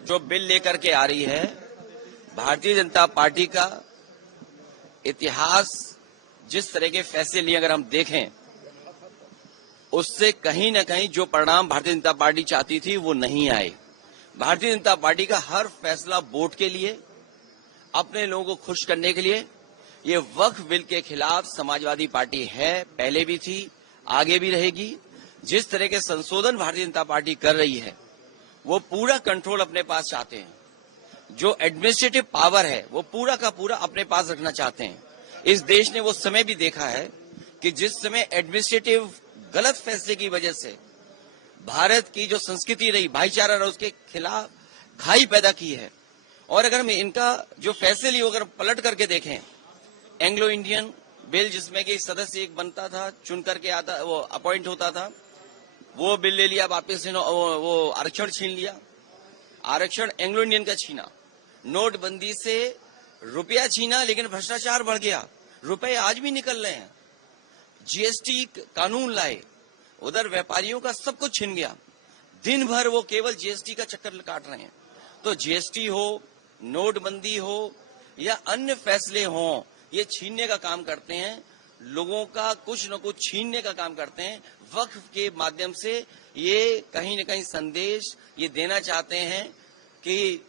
जो बिल लेकर के आ रही है, भारतीय जनता पार्टी का इतिहास जिस तरह के फैसले लिए अगर हम देखें, उससे कहीं न कहीं जो परिणाम भारतीय जनता पार्टी चाहती थी वो नहीं आए। भारतीय जनता पार्टी का हर फैसला वोट के लिए, अपने लोगों को खुश करने के लिए। ये वक्फ बिल के खिलाफ समाजवादी पार्टी है, पहले भी थी, आगे भी रहेगी। जिस तरह के संशोधन भारतीय जनता पार्टी कर रही है, वो पूरा कंट्रोल अपने पास चाहते हैं। जो एडमिनिस्ट्रेटिव पावर है वो पूरा का पूरा अपने पास रखना चाहते हैं। इस देश ने वो समय भी देखा है कि जिस समय एडमिनिस्ट्रेटिव गलत फैसले की वजह से भारत की जो संस्कृति रही, भाईचारा रहा, उसके खिलाफ खाई पैदा की है। और अगर हम इनका जो फैसले लिए अगर पलट करके देखें, एंग्लो इंडियन बिल जिसमें कि सदस्य एक बनता था, चुन करके आता, वो अपॉइंट होता था, वो बिल ले लिया वापस, वो आरक्षण छीन लिया। आरक्षण एंग्लो इंडियन का छीना। नोटबंदी से रुपया छीना, लेकिन भ्रष्टाचार बढ़ गया, रुपए आज भी निकल रहे हैं। जीएसटी कानून लाए, उधर व्यापारियों का सब कुछ छिन गया। दिन भर वो केवल जीएसटी का चक्कर काट रहे हैं। तो जीएसटी हो, नोटबंदी हो या अन्य फैसले हों, ये छीनने का काम करते हैं, लोगों का कुछ न कुछ छीनने का काम करते हैं। वक्फ के माध्यम से ये कहीं न कहीं संदेश ये देना चाहते हैं कि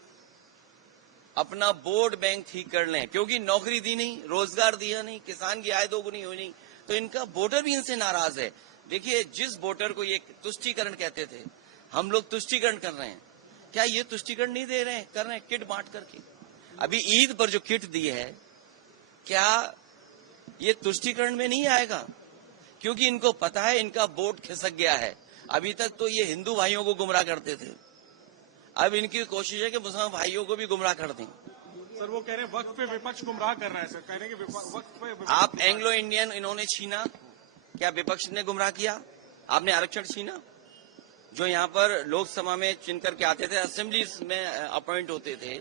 अपना वोट बैंक ठीक कर लें, क्योंकि नौकरी दी नहीं, रोजगार दिया नहीं, किसान की आय दोगुनी हुई नहीं, तो इनका वोटर भी इनसे नाराज है। देखिए, जिस वोटर को ये तुष्टीकरण कहते थे, हम लोग तुष्टीकरण कर रहे हैं, क्या ये तुष्टीकरण नहीं दे रहे हैं, कर रहे हैं किट बांट करके। अभी ईद पर जो किट दी है, क्या ये तुष्टीकरण में नहीं आएगा? क्योंकि इनको पता है इनका वोट खिसक गया है। अभी तक तो ये हिंदू भाइयों को गुमराह करते थे, अब इनकी कोशिश है कि मुसलमान भाइयों को भी गुमराह कर दें। सर, वो कह रहे हैं वक्फ पे विपक्ष गुमराह कर रहा है। सर कह रहे हैं कि वक्फ पे आप एंग्लो इंडियन इन्होंने छीना, क्या विपक्ष ने गुमराह किया? आपने आरक्षण छीना, जो यहाँ पर लोकसभा में चुन करके आते थे, असेंबली में अपॉइंट होते थे,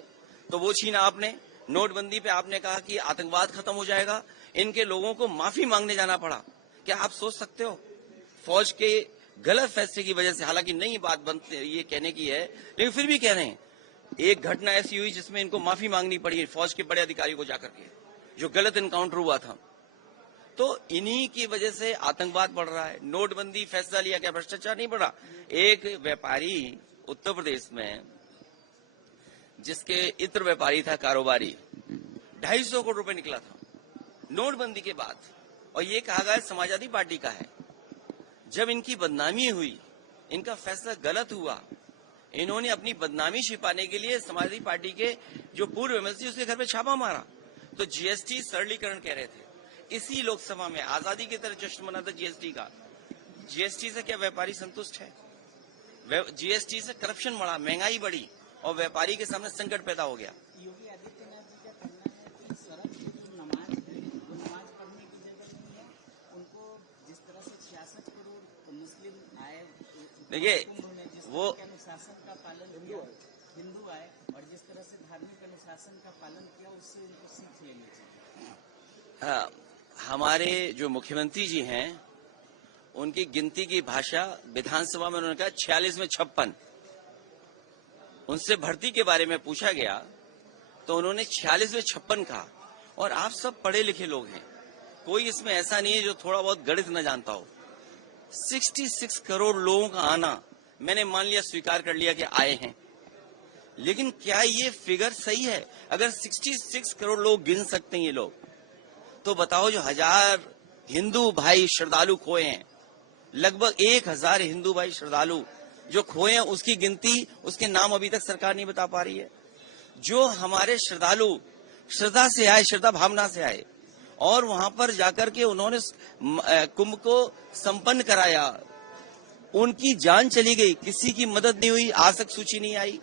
तो वो छीना आपने। नोटबंदी पे आपने कहा कि आतंकवाद खत्म हो जाएगा, इनके लोगों को माफी मांगने जाना पड़ा। क्या आप सोच सकते हो? फौज के गलत फैसले की वजह से, हालांकि नई बात बनती ये कहने की है, लेकिन फिर भी कह रहे हैं, एक घटना ऐसी हुई जिसमें इनको माफी मांगनी पड़ी फौज के बड़े अधिकारी को जाकर के, जो गलत एनकाउंटर हुआ था। तो इन्हीं की वजह से आतंकवाद बढ़ रहा है। नोटबंदी फैसला लिया, क्या भ्रष्टाचार नहीं बढ़ा? एक व्यापारी उत्तर प्रदेश में, जिसके इत्र व्यापारी था, कारोबारी, 250 करोड़ रुपए निकला था नोटबंदी के बाद, और ये कहा गया समाजवादी पार्टी का है। जब इनकी बदनामी हुई, इनका फैसला गलत हुआ, इन्होंने अपनी बदनामी छिपाने के लिए समाजवादी पार्टी के जो पूर्व एमएलसी उसके घर पे छापा मारा। तो जीएसटी सरलीकरण कह रहे थे, इसी लोकसभा में आजादी की तरह जश्न मना था जीएसटी का। जीएसटी से क्या व्यापारी संतुष्ट है? जीएसटी से करप्शन बढ़ा, महंगाई बढ़ी, और व्यापारी के सामने संकट पैदा हो गया। योगी आदित्यनाथ जी का कहना है कि शरद की जो नमाज है वो नमाज पढ़ने की जगह नहीं है। उनको जिस तरह से 66 करोड़ मुस्लिम आए, देखिए वो अनुशासन का पालन किया, हिंदू आए, और जिस तरह से धार्मिक अनुशासन का पालन किया, उससे उनको सीख लेनी चाहिए। हाँ, हमारे जो मुख्यमंत्री जी हैं, उनकी गिनती की भाषा विधानसभा में उन्होंने कहा 46 में 56। उनसे भर्ती के बारे में पूछा गया तो उन्होंने 46 में 56 कहा। और आप सब पढ़े लिखे लोग हैं, कोई इसमें ऐसा नहीं है जो थोड़ा बहुत गणित न जानता हो। 66 करोड़ लोगों का आना, मैंने मान लिया, स्वीकार कर लिया कि आए हैं, लेकिन क्या ये फिगर सही है? अगर 66 करोड़ लोग गिन सकते हैं ये लोग, तो बताओ जो 1000 हिंदू भाई श्रद्धालु खोए हैं, लगभग 1000 हिंदू भाई श्रद्धालु जो खोए हैं, उसकी गिनती, उसके नाम अभी तक सरकार नहीं बता पा रही है। जो हमारे श्रद्धालु श्रद्धा से आए, श्रद्धा भावना से आए, और वहां पर जाकर के उन्होंने कुंभ को संपन्न कराया, उनकी जान चली गई, किसी की मदद नहीं हुई, आज तक सूची नहीं आई।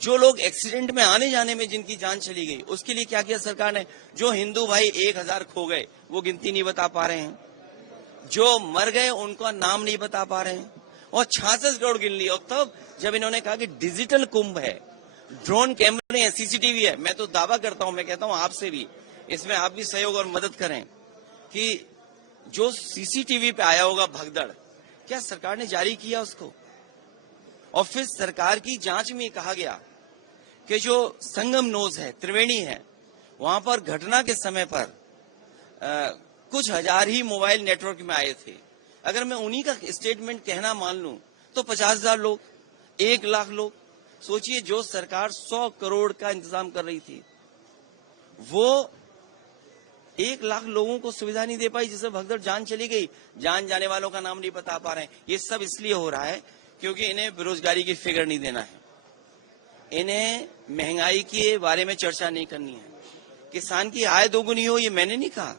जो लोग एक्सीडेंट में आने जाने में जिनकी जान चली गई, उसके लिए क्या किया सरकार ने? जो हिंदू भाई 1000 खो गए, वो गिनती नहीं बता पा रहे हैं। जो मर गए उनका नाम नहीं बता पा रहे हैं, और 66 करोड़ गिन ली। और तब जब इन्होंने कहा कि डिजिटल कुंभ है, ड्रोन कैमरे हैं, सीसीटीवी है, मैं तो दावा करता हूं, मैं कहता हूं आपसे भी, इसमें आप भी सहयोग और मदद करें कि जो सीसीटीवी पे आया होगा भगदड़, क्या सरकार ने जारी किया उसको? और फिर सरकार की जांच में कहा गया कि जो संगम नोज है, त्रिवेणी है, वहां पर घटना के समय पर कुछ हजार ही मोबाइल नेटवर्क में आए थे। अगर मैं उन्हीं का स्टेटमेंट कहना मान लूं तो 50,000 लोग, 1 लाख लोग। सोचिए, जो सरकार 100 करोड़ का इंतजाम कर रही थी, वो 1 लाख लोगों को सुविधा नहीं दे पाई, जिससे भगदड़ जान चली गई। जान जाने वालों का नाम नहीं बता पा रहे हैं। ये सब इसलिए हो रहा है क्योंकि इन्हें बेरोजगारी की फिगर नहीं देना है, इन्हें महंगाई के बारे में चर्चा नहीं करनी है। किसान की आय दोगुनी हो, ये मैंने नहीं कहा,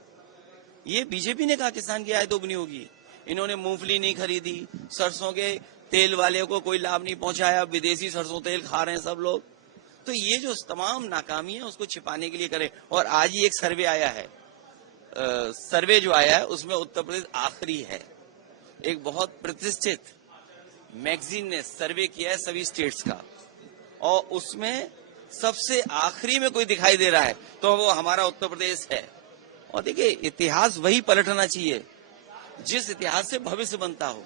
ये बीजेपी ने कहा किसान की आय दोगुनी होगी। इन्होंने मूंगफली नहीं खरीदी, सरसों के तेल वाले को कोई लाभ नहीं पहुंचाया, विदेशी सरसों तेल खा रहे हैं सब लोग। तो ये जो तमाम नाकामी है उसको छिपाने के लिए करें। और आज ही एक सर्वे आया है, सर्वे जो आया है उसमें उत्तर प्रदेश आखिरी है। एक बहुत प्रतिष्ठित मैगजीन ने सर्वे किया है सभी स्टेट्स का, और उसमें सबसे आखिरी में कोई दिखाई दे रहा है तो वो हमारा उत्तर प्रदेश है। और देखिए, इतिहास वही पलटना चाहिए जिस इतिहास से भविष्य बनता हो,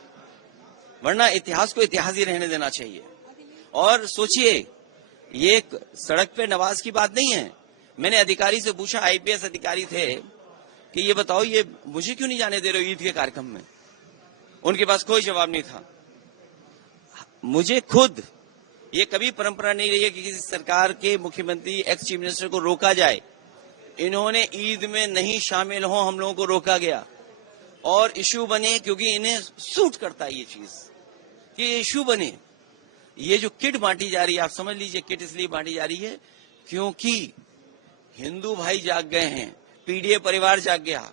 वरना इतिहास को इतिहास ही रहने देना चाहिए। और सोचिए, ये एक सड़क पे नवाज की बात नहीं है। मैंने अधिकारी से पूछा, आईपीएस अधिकारी थे, कि ये बताओ, ये मुझे क्यों नहीं जाने दे रहे हो ईद के कार्यक्रम में? उनके पास कोई जवाब नहीं था। मुझे खुद ये कभी परंपरा नहीं रही है कि किसी सरकार के मुख्यमंत्री, एक्स चीफ मिनिस्टर को रोका जाए। इन्होंने ईद में नहीं शामिल हो, हम लोगों को रोका गया और इश्यू बने, क्योंकि इन्हें सूट करता है ये चीज कि ये इश्यू बने। ये जो किट बांटी जा रही है, आप समझ लीजिए, किट इसलिए बांटी जा रही है क्योंकि हिंदू भाई जाग गए हैं, पीडीए परिवार जाग गया।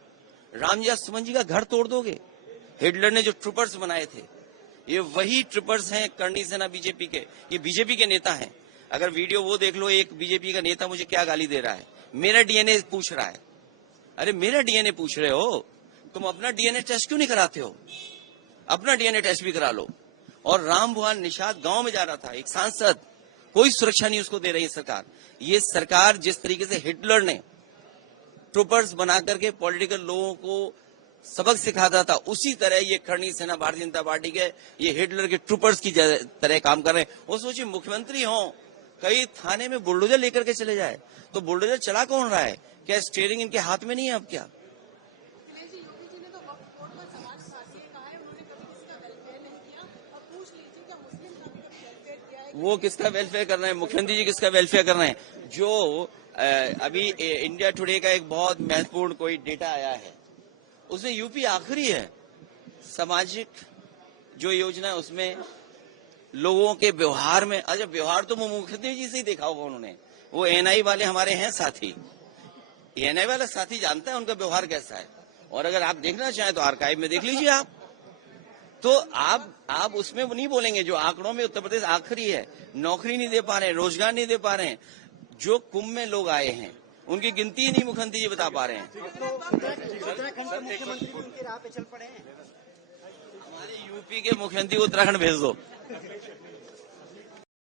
रामजी सुमन जी का घर तोड़ दोगे? हिटलर ने जो ट्रूपर्स बनाए थे, ये वही ट्रूपर्स हैं करनी सेना बीजेपी के, ये बीजेपी के नेता हैं। अगर वीडियो वो देख लो, एक बीजेपी का नेता मुझे क्या गाली दे रहा है, मेरा डीएनए पूछ रहा है। अरे मेरा डीएनए पूछ रहे हो, तुम अपना डीएनए टेस्ट क्यों नहीं कराते हो? अपना डीएनए टेस्ट भी करा लो। और राम भुआन निषाद गांव में जा रहा था, एक सांसद, कोई सुरक्षा नहीं उसको दे रही है सरकार। ये सरकार जिस तरीके से हिटलर ने ट्रूपर्स बना करके पॉलिटिकल लोगों को सबक सिखाता था, उसी तरह ये करनी सेना भारतीय जनता पार्टी के ये हिटलर के ट्रूपर्स की तरह काम कर रहे हैं। वो सोचिए, मुख्यमंत्री हो, कई थाने में बुलडोजर लेकर के चले जाए, तो बुलडोजर चला कौन रहा है? क्या स्टीयरिंग इनके हाथ में नहीं है अब क्या? वो किसका वेलफेयर कर रहे हैं? मुख्यमंत्री जी किसका वेलफेयर कर रहे हैं? जो अभी इंडिया टुडे का एक बहुत महत्वपूर्ण कोई डेटा आया है, उसमें यूपी आखिरी है सामाजिक जो योजना है उसमें, लोगों के व्यवहार में। अच्छा, व्यवहार तो मुख्यमंत्री जी से ही देखा होगा उन्होंने। वो एएनआई वाले हमारे हैं साथी, एएनआई वाला साथी जानता है उनका व्यवहार कैसा है। और अगर आप देखना चाहें तो आर्काइव में देख लीजिए आप। तो आप उसमें वो नहीं बोलेंगे, जो आंकड़ों में उत्तर प्रदेश आखिरी है, नौकरी नहीं दे पा रहे हैं, रोजगार नहीं दे पा रहे हैं। जो कुंभ में लोग आए हैं उनकी गिनती ही नहीं मुख्यमंत्री जी बता पा रहे हैं। उत्तराखंड के मुख्यमंत्री उनकी राह पे चल पड़े हैं। हमारे यूपी के मुख्यमंत्री को उत्तराखंड भेज दो।